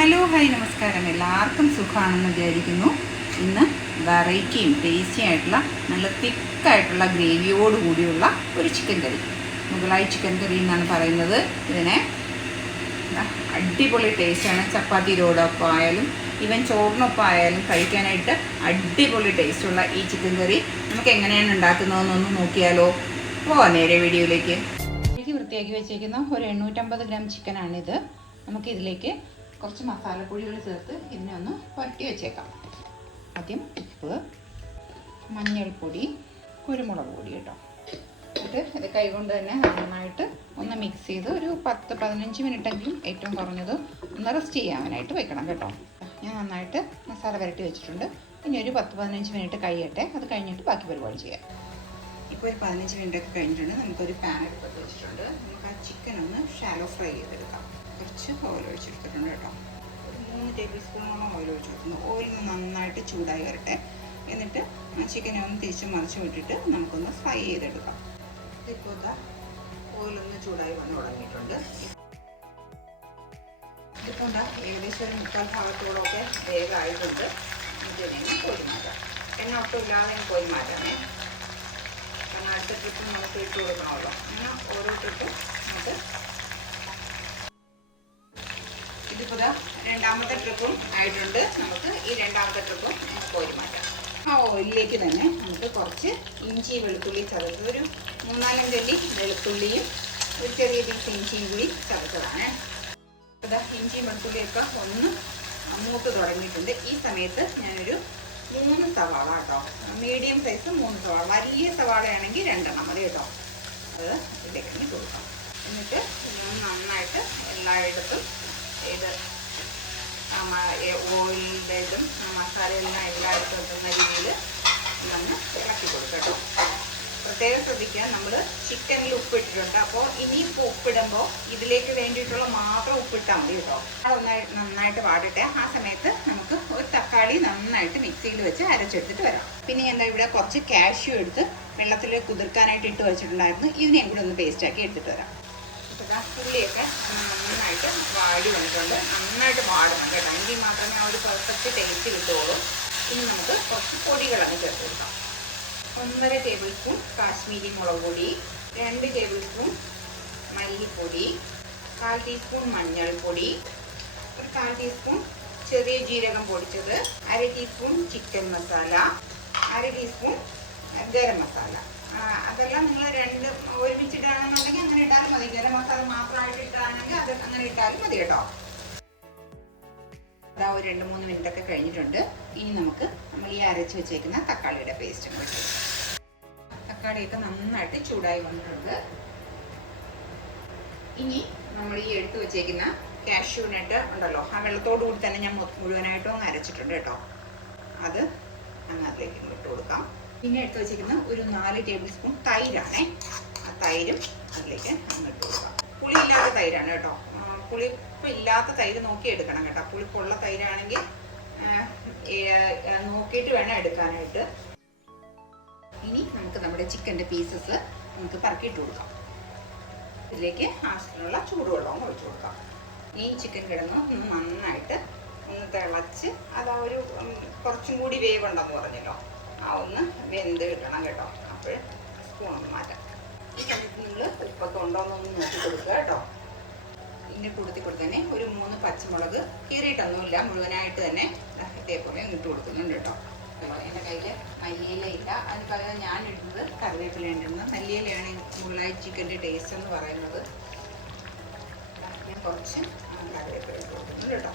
Hello hi നമസ്കാരം. എല്ലാവർക്കും സുഖമാണെന്ന് വിചാരിക്കുന്നു. ഇന്ന് വെറൈറ്റിയും ടേസ്റ്റി ആയിട്ടുള്ള നല്ല തിക്കായിട്ടുള്ള ഗ്രേവിയോട് കൂടിയുള്ള ഒരു ചിക്കൻ കറി, മുഗളായി ചിക്കൻ കറി എന്നാണ് പറയുന്നത്. ഇതിനെ അടിപൊളി ടേസ്റ്റാണ്. ചപ്പാത്തിയോടൊപ്പം ആയാലും ഈവൻ ചോറിനൊപ്പം ആയാലും കഴിക്കാനായിട്ട് അടിപൊളി ടേസ്റ്റുള്ള ഈ ചിക്കൻ കറി നമുക്ക് എങ്ങനെയാണ് ഉണ്ടാക്കുന്നതെന്നൊന്ന് നോക്കിയാലോ? പോവാം നേരെ വീഡിയോയിലേക്ക്. വൃത്തിയാക്കി വെച്ചേക്കുന്ന ഒരു 850 ഗ്രാം ചിക്കനാണിത്. നമുക്കിതിലേക്ക് കുറച്ച് മസാലപ്പൊടികൾ ചേർത്ത് ഇതിനെ ഒന്ന് വരട്ടി വെച്ചേക്കാം. ആദ്യം ഉപ്പ്, മഞ്ഞൾപ്പൊടി, കുരുമുളക് പൊടി കേട്ടോ. എന്നിട്ട് ഇത് കൈകൊണ്ട് തന്നെ നന്നായിട്ട് ഒന്ന് മിക്സ് ചെയ്ത് ഒരു 10-15 മിനിറ്റെങ്കിലും ഏറ്റവും കുറഞ്ഞത് ഒന്ന് റെസ്റ്റ് ചെയ്യാനായിട്ട് വെക്കണം കേട്ടോ. ഞാൻ നന്നായിട്ട് മസാല വരട്ടി വെച്ചിട്ടുണ്ട്. ഇനി ഒരു 10-15 മിനിറ്റ് കഴിയട്ടെ. അത് കഴിഞ്ഞിട്ട് ബാക്കി പരിപാടി ചെയ്യാം. ഇപ്പോൾ ഒരു 15 മിനിറ്റൊക്കെ കഴിഞ്ഞിട്ടുണ്ട്. നമുക്കൊരു പാൻ എടുത്ത് വെച്ചിട്ടുണ്ട്. നമുക്ക് ആ ചിക്കൻ ഒന്ന് ഷാലോ ഫ്രൈ ചെയ്തെടുക്കാം. കുറച്ച് ഓയിൽ ഒഴിച്ചെടുത്തിട്ടുണ്ട് കേട്ടോ. ഒരു 3 ടേബിൾ സ്പൂണോളം ഓയിൽ ഒഴിച്ചെടുക്കുന്നു. ഓയിൽ നന്നായിട്ട് ചൂടായി വരട്ടെ. എന്നിട്ട് ആ ചിക്കനെ ഒന്ന് തിരിച്ച് മറിച്ച് വിട്ടിട്ട് നമുക്കൊന്ന് ഫ്രൈ ചെയ്തെടുക്കാം. ഇപ്പോൾ ഓയിലൊന്ന് ചൂടായി വന്ന് തുടങ്ങിയിട്ടുണ്ട്. ഇപ്പോൾ ഏകദേശം ഒരു 3/4 ഭാഗത്തോളമൊക്കെ വേഗമായിട്ടുണ്ട്. നമുക്കിതിനെ കോരി മാറ്റാം. എണ്ണ ഒട്ടും ഇല്ലാതെ കോരി മാറ്റാമേ. കാരണം അടുത്ത ട്രിപ്പും നമുക്ക് ഇട്ട് കൊടുക്കണമല്ലോ. അങ്ങനെ ഓരോ ട്രിപ്പും നമുക്ക് ഇതിപ്പോൾ രണ്ടാമത്തെ ട്രിപ്പും ആയിട്ടുണ്ട്. നമുക്ക് ഈ രണ്ടാമത്തെ ട്രിപ്പും കോരി മാറ്റാം. ആ ഓയിലിലേക്ക് തന്നെ നമുക്ക് കുറച്ച് ഇഞ്ചി വെളുത്തുള്ളി ചതച്ചത്, ഒരു 3-4 അല്ലി വെളുത്തുള്ളിയും ഒരു ചെറിയ പീസ് ഇഞ്ചിയും കൂടി ചതച്ചതാണ്. ഇഞ്ചിയും വെളുത്തുള്ളിയൊക്കെ ഒന്ന് മൂത്ത് തുടങ്ങിയിട്ടുണ്ട്. ഈ സമയത്ത് ഞാനൊരു 3 സവാള കേട്ടോ, മീഡിയം സൈസ് 3 സവാള, വലിയ സവാളയാണെങ്കിൽ 2 മതി കേട്ടോ. അത് ഇതിലേക്ക് കൊടുക്കാം. എന്നിട്ട് നന്നായിട്ട് എല്ലായിടത്തും ഇത് ഓയിലിൻ്റെ ഇതും മസാലയെല്ലാം എല്ലായിടത്തും എത്തുന്ന രീതിയിൽ ഒന്ന് ഇളക്കി കൊടുക്കാം കേട്ടോ. പ്രത്യേകം ശ്രദ്ധിക്കുക, നമ്മൾ ചിക്കനിൽ ഉപ്പിട്ടിട്ടുണ്ട്. അപ്പോൾ ഇനിയിപ്പോൾ ഉപ്പിടുമ്പോൾ ഇതിലേക്ക് വേണ്ടിയിട്ടുള്ള മാത്രം ഉപ്പിട്ടാൽ മതി കേട്ടോ. നന്നായിട്ട് വാടട്ടെ. ആ സമയത്ത് നമുക്ക് ഒരു തക്കാളി നന്നായിട്ട് മിക്സിയിൽ വെച്ച് അരച്ചെടുത്തിട്ട് വരാം. പിന്നെ എന്താ ഇവിടെ കുറച്ച് കാഷ്യൂ എടുത്ത് വെള്ളത്തിൽ കുതിർക്കാനായിട്ട് ഇട്ട് വെച്ചിട്ടുണ്ടായിരുന്നു. ഇതിനെയും കൂടി ഒന്ന് പേസ്റ്റാക്കി എടുത്തിട്ട് വരാം. ഉള്ളിയൊക്കെ നന്നായിട്ട് വാടി വന്നിട്ടുണ്ട്. നന്നായിട്ട് വാടണം കേട്ടോ. എങ്കിൽ മാത്രമേ ആ ഒരു പെർഫെക്റ്റ് ടേസ്റ്റ് കിട്ടുള്ളൂ. ഇനി നമുക്ക് കുറച്ച് പൊടികളാണ് ചേർത്ത് കൊടുക്കാം. 1.5 ടേബിൾ സ്പൂൺ കാശ്മീരി മുളക് പൊടി, 2 ടേബിൾ സ്പൂൺ മല്ലിപ്പൊടി, 1/4 ടീസ്പൂൺ മഞ്ഞൾപ്പൊടി, ഒരു 1/4 ടീസ്പൂൺ ചെറിയ ജീരകം പൊടിച്ചത്, 1/2 teaspoon chicken masala, 1/2 teaspoon garam masala. അതെല്ലാം നിങ്ങൾ ഒരുമിച്ചിട്ടാണെന്നുണ്ടെങ്കിൽ അങ്ങനെ ഇട്ടാലും മതി. ഗരം മസാല മാത്രമായിട്ട് ഇട്ടാണെങ്കിൽ അത് അങ്ങനെ ഇട്ടാലും മതി കേട്ടോ. അതാ ഒരു 2-3 മിനിറ്റൊക്കെ കഴിഞ്ഞിട്ടുണ്ട്. ഇനി നമുക്ക് നമ്മൾ ഈ അരച്ച് വെച്ചേക്കുന്ന തക്കാളിയുടെ പേസ്റ്റും കൂടി. തക്കാളിയൊക്കെ നന്നായിട്ട് ചൂടായി വന്നിട്ടുണ്ട്. ഇനി നമ്മൾ ഈ എടുത്ത് വെച്ചേക്കുന്ന കാഷ്യൂ നട്ട് ഉണ്ടല്ലോ, ആ വെള്ളത്തോടു കൂടി തന്നെ ഞാൻ മുഴുവനായിട്ടും അങ്ങ് അരച്ചിട്ടുണ്ട് കേട്ടോ. അത് അങ്ങ് അതിലേക്ക് ഇട്ട് കൊടുക്കാം. പിന്നെ എടുത്ത് വെച്ചിരിക്കുന്ന ഒരു 4 ടേബിൾ സ്പൂൺ തൈരാണേ. ആ തൈരും അതിലേക്ക് അങ്ങോട്ട് കൊടുക്കാം. പുളിയില്ലാത്ത തൈരാണ് കേട്ടോ. പുളിപ്പില്ലാത്ത തൈര് നോക്കി എടുക്കണം കേട്ടോ. പുളിപ്പുള്ള തൈരാണെങ്കിൽ നോക്കിയിട്ട് വേണം എടുക്കാനായിട്ട്. ഇനി നമുക്ക് നമ്മുടെ ചിക്കൻ്റെ പീസസ് നമുക്ക് പറക്കിയിട്ട് കൊടുക്കാം. ഇതിലേക്ക് ആവശ്യത്തിനുള്ള ചൂടുവെള്ളവും ഒഴിച്ചു കൊടുക്കാം. ഈ ചിക്കൻ കിടന്ന് നന്നായിട്ട് ഒന്ന് തിളച്ച് അതാ ഒരു കുറച്ചും കൂടി വേവുണ്ടെന്ന് പറഞ്ഞല്ലോ, ആ ഒന്ന് വെന്ത് കിട്ടണം കേട്ടോ. അപ്പോൾ സ്പൂൺ ഒന്ന് മാറ്റാം. ഈ സമയത്ത് നിങ്ങൾ ഉപ്പൊക്കെ ഉണ്ടോയെന്നൊന്ന് നോക്കി കൊടുക്കുക കേട്ടോ. ഇതിൻ്റെ കൂട്ടത്തിൽ കൂടി തന്നെ ഒരു 3 പച്ചമുളക് കീറിയിട്ടൊന്നുമില്ല, മുഴുവനായിട്ട് തന്നെ ഇതേപോലെ ഇട്ട് കൊടുക്കുന്നുണ്ട് കേട്ടോ. എൻ്റെ കയ്യിൽ മല്ലിയില ഇല്ല, അതിന് പകരം ഞാൻ ഇടുന്നത് കറിവേപ്പില ഇടുന്നത്. മല്ലിയിലയാണ് മുള്ളായി ചിക്കൻ്റെ ടേസ്റ്റ് എന്ന് പറയുന്നത്. ഞാൻ കുറച്ച് കറിവേപ്പില ഇട്ട് കൊടുക്കുന്നുണ്ട് കേട്ടോ.